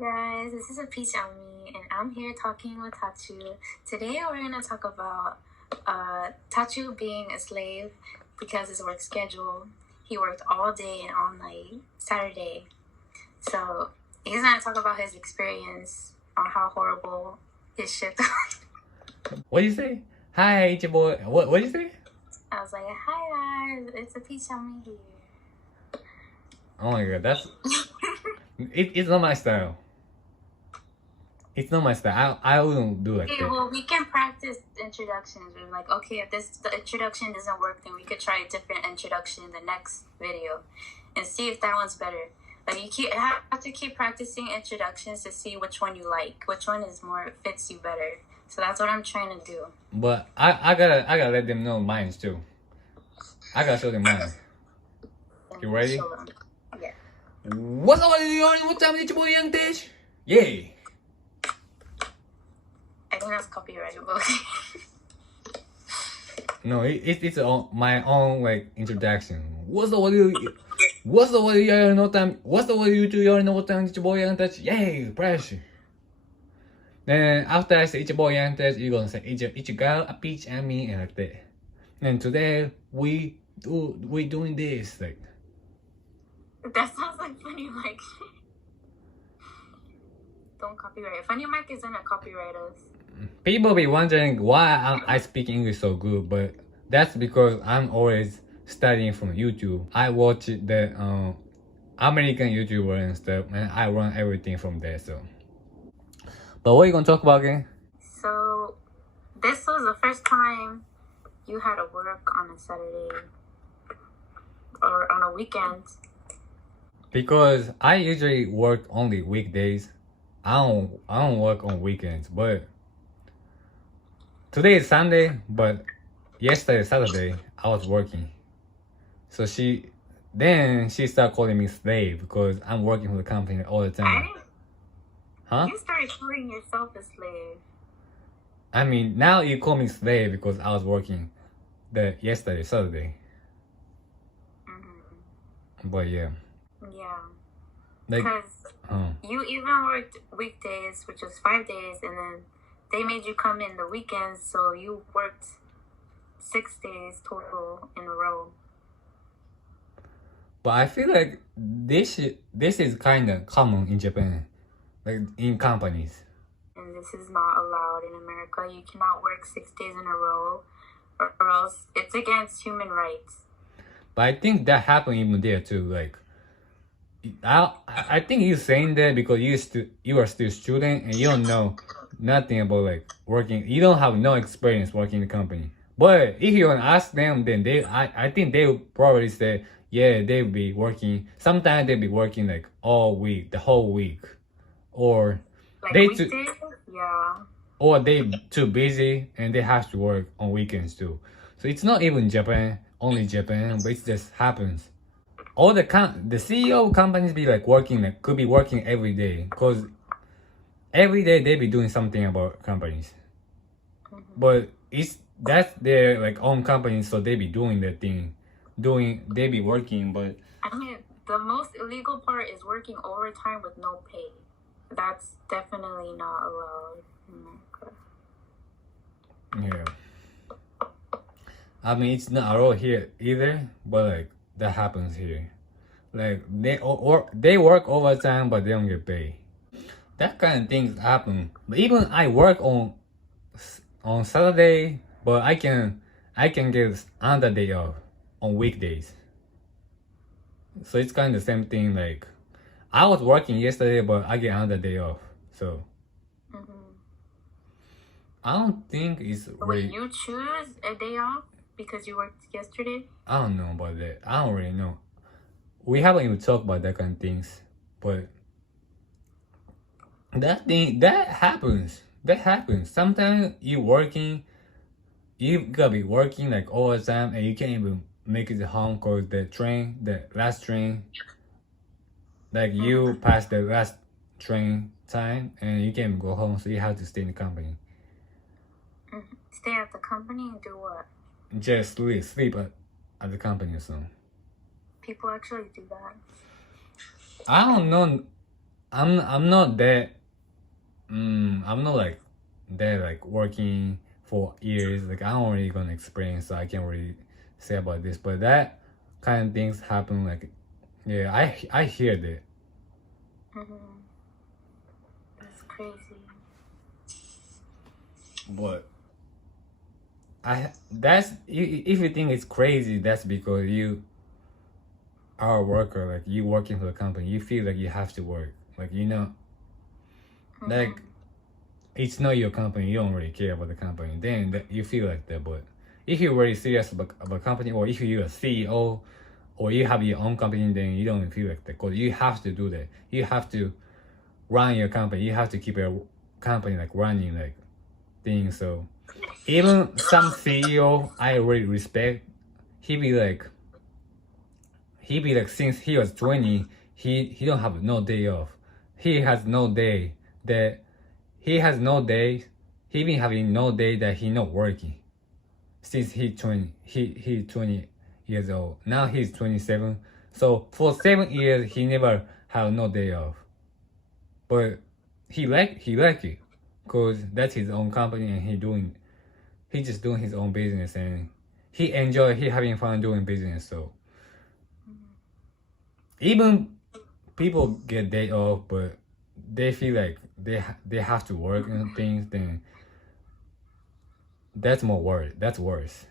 guys, this is Peach Almi, and I'm here talking with Tachu. Today we're going to talk about Tachu being a slave because his work schedule. He worked all day and all night, Saturday. So he's going to talk about his experience on how horrible his shift was. What do you say? Hi, it's your boy. What do you say? I was like, hi guys, it's a Peach Almi here. Oh my god, that's... it's not my style. It's not my style. I wouldn't do like Okay, that. well, we can practice introductions. We're like, okay, if the introduction doesn't work, then we could try a different introduction in the next video and see if that one's better. Like, you have to keep practicing introductions to see which one you like, which one is more fits you better. So that's what I'm trying to do. But I gotta let them know mine too. I gotta show them mine. You ready? Yeah. What's up, everyone? What's up, it's your boy Young Tish? Yay! I think that's copyrighted, but okay. No, it's on my own like introduction. What's up, what you? What's up, what you know time? What's up, what you do? You already know what time? It's your boy Young Tish. Yay! Pressure. Then after I say it's your boy Young Tish, you're gonna say it's your girl, a Peach and me, and like that. And today we doing this like. That sounds like Funny Mike. Don't copyright. Funny Mike is gonna copyright us. People be wondering why I speak English so good, but that's because I'm always studying from YouTube. I watch the American YouTuber and stuff, and I learn everything from there. So, but what are you gonna talk about again? So, this was the first time you had to work on a Saturday or on a weekend. Because I usually work only weekdays. I don't work on weekends, but today is Sunday, but yesterday Saturday I was working. So she started calling me slave because I'm working for the company all the time. Huh? You started calling yourself a slave. I mean, now you call me slave because I was working yesterday Saturday. Mm-hmm. But yeah. Yeah. Like, because you even worked weekdays, which was 5 days, and then they made you come in the weekends, so you worked 6 days total in a row. But I feel like this is kind of common in Japan, like in companies. And this is not allowed in America. You cannot work 6 days in a row, or else it's against human rights. But I think that happened even there too. Like, I think you're saying that because you are still student and you don't know nothing about like working. You don't have no experience working in the company. But if you want to ask them, then I think they will probably say, yeah, they'll be working. Sometimes they'll be working like all week, the whole week, or like they weekdays? Yeah. Or they too busy and they have to work on weekends too. So it's not even Japan, only Japan, but it just happens. All the CEO of companies be like working, like could be working every day, cause every day they be doing something about companies. Mm-hmm. But that's their like own company, so they be doing their thing, they be working. But I mean, the most illegal part is working overtime with no pay. That's definitely not allowed in America. Yeah, I mean it's not allowed here either, but like. That happens here. Like they work overtime but they don't get paid. That kind of things happen. But even I work on Saturday, but I can get another day off on weekdays. So it's kind of the same thing. Like I was working yesterday, but I get another day off. So I don't think it's really. Wait, you choose a day off? Because you worked yesterday? I don't know about that. I don't really know. We haven't even talked about that kind of things. But that happens. That happens. Sometimes you gotta be working like all the time and you can't even make it home because the last train, like you pass the last train time and you can't even go home, so you have to stay in the company. Stay at the company and do what? Just sleep at the company or something. People actually do that. I don't know I'm not that I'm not like that like working for years. Like I don't really gonna experience, so I can't really say about this. But that kind of things happen. Like yeah, I hear that. That's crazy. But that's if you think it's crazy, that's because you are a worker. Like you working for the company, you feel like you have to work. Like like it's not your company. You don't really care about the company. Then you feel like that. But if you're really serious about company, or if you're a CEO, or you have your own company, then you don't feel like that. Because you have to do that. You have to run your company. You have to keep your company like running like things. So even some CEO I really respect, he be like since he was 20, he don't have no day off. He has no day that he been having no day that he not working since he 20 years old. Now he's 27. So for 7 years he never have no day off. But he like it because that's his own company and he just doing his own business and he having fun doing business. So even people get day off, but they feel like they have to work and things, then that's worse.